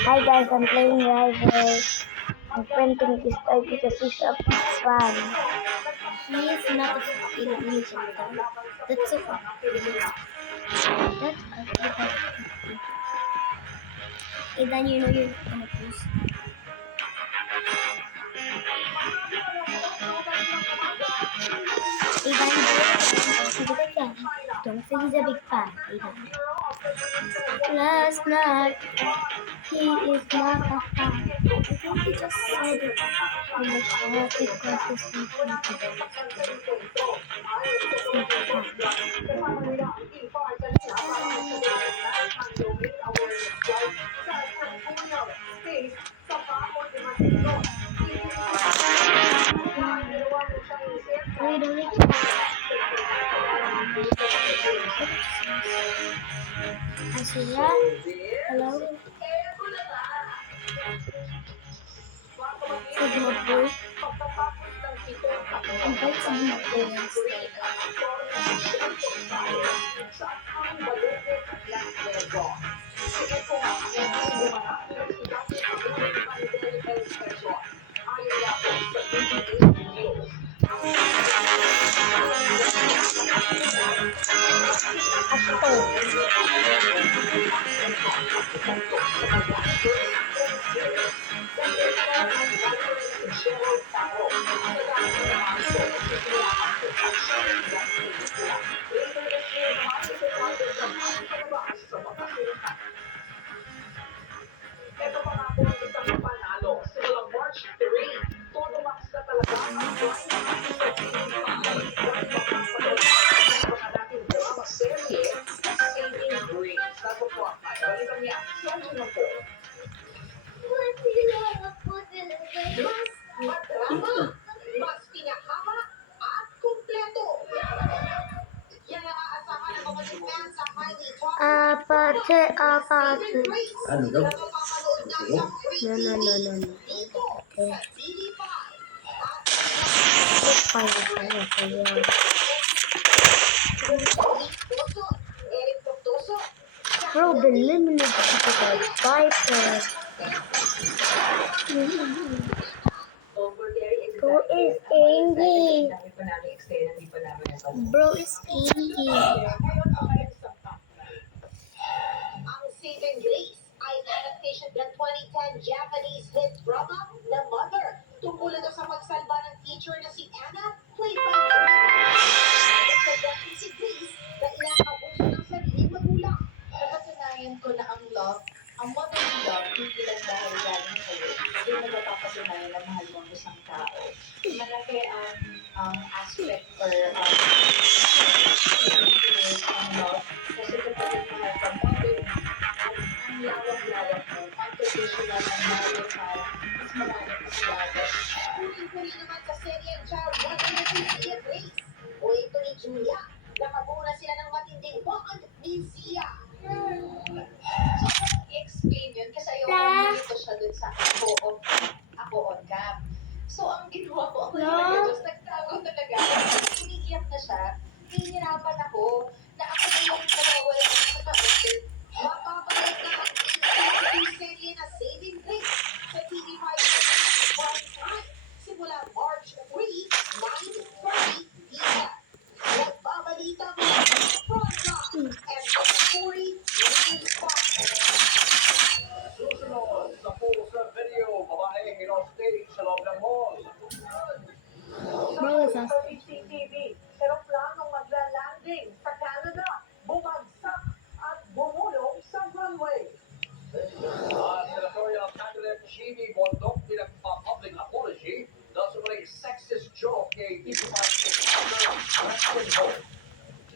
Hi guys, I'm playing Rival. I'm printing this toy because he's a fan. He is not a Filipino channel. That's okay. That's okay. And then you know you're gonna post. Aidan, don't say he's a big fan. Aidan. Last night, he is not a fan. I think he just said it in the chat because he's Asura, hello. Sigma Boy. Invite Sigma Boys. Apache. Ano daw? No. Bro, the limited Viper. Bro is angry. Bro is angry. Ang Saving Grace ay adaptation ng 2010 Japanese hit drama The Mother. Tungkol ito sa pagsalba ng teacher na si Anna, played by Nagsadyang si Grace na inaabuso ng sariling magulang. Napatunayan ko na ang mother's love, hindi lang dahil galing sa'yo. Hindi mo napapatunayan na mahal mo ang isang tao. Malaki ang aspect or ang love. Kasi kapag mahal ka mo, ang lawak-lawak mo, unconditional and marital, mas marami pa sila. Kuling-kuli naman sa seryeng Child Wonder na si Sia Grace. O ito ni Julia. Nakabuo na sila ng matinding bond ni Sia. I-explain yun kasi ayaw ko siya dun sa ako on cam. So, ang ginawa ko, ako yung Diyos, nagtago talaga. Iniiyak na siya, hihirapan ako, na ako na yung nawawala sa kauntin. Mapapanood na ang serye na Saving Grace sa TV5 prime time simula March 3, 9:30 p.m. Nagbabalita mo Frontline and the story News Box. Susunod sa Pulsa Video, babaeng in-stage sa loob ng mall. Bro is Sa CCTV, eroplanong magla-landing sa Canada, bumagsak at bumulong sa runway. Senatorial candidate Jimmy Bondok pinagpa-public apology dahil sa maling sexist joke kay TV5 Preston Hope.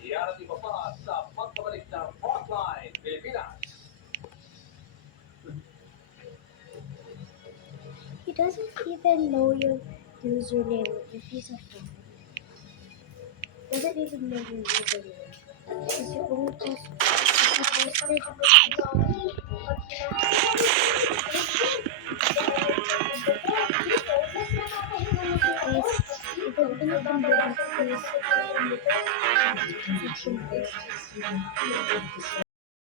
Iyan at iba pa sa pagbabalik ng Frontline Pilipinas. He doesn't even know your username if he's a fan. Doesn't even know your username. Because you only post